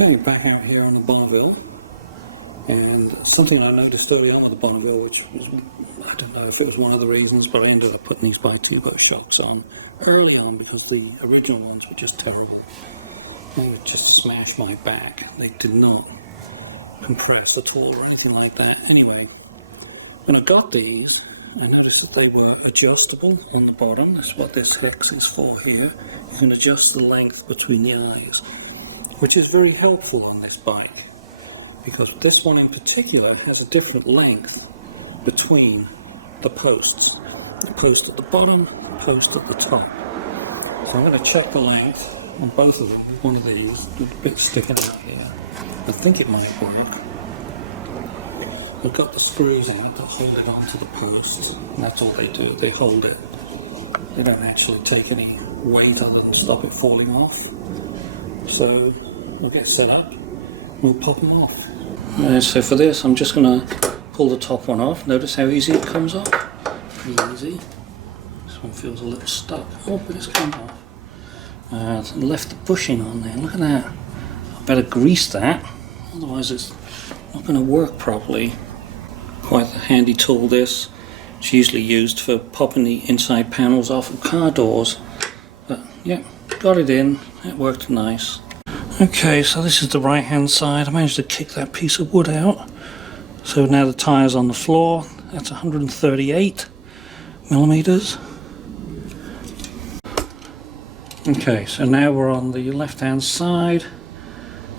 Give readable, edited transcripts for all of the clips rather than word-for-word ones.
Okay, back out here on the Bonneville, and something I noticed early on with the Bonneville, which was, I don't know if it was one of the reasons, but I ended up putting these bi-turbo shocks on early on because the original ones were just terrible. They would just smash my back. They did not compress at all or anything like that. Anyway, when I got these, I noticed that they were adjustable on the bottom. That's what this hex is for here. You can adjust the length between the eyes, which is very helpful on this bike, because this one in particular has a different length between the posts. The post at the bottom, the post at the top. So I'm going to check the length on both of them. One of these, a bit sticking out here. I think it might work. I've got the screws out that hold it onto the post, and that's all they do, they hold it. They don't actually take any weight on it and stop it falling off. So we'll get set up, we'll pop them off. So for this I'm just going to pull the top one off. Notice how easy it comes off. Pretty easy. This one feels a little stuck. Oh, but it's come off. Left the bushing on there, look at that. I better grease that, otherwise it's not going to work properly. Quite a handy tool this. It's usually used for popping the inside panels off of car doors. But yeah, got it in, it worked nice. Okay, so this is the right hand side. I managed to kick that piece of wood out. So now the tyre's on the floor. That's 138 millimeters. Okay, so now we're on the left hand side,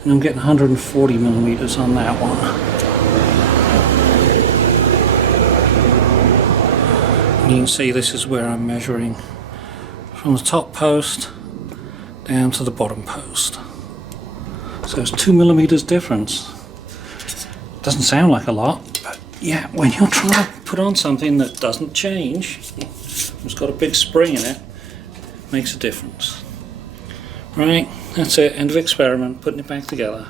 and I'm getting 140 millimeters on that one. And you can see this is where I'm measuring from the top post down to the bottom post. So it's 2 millimeters difference. Doesn't sound like a lot, but yeah, when you're trying to put on something that doesn't change, it's got a big spring in it, makes a difference. Right, that's it, end of experiment, putting it back together.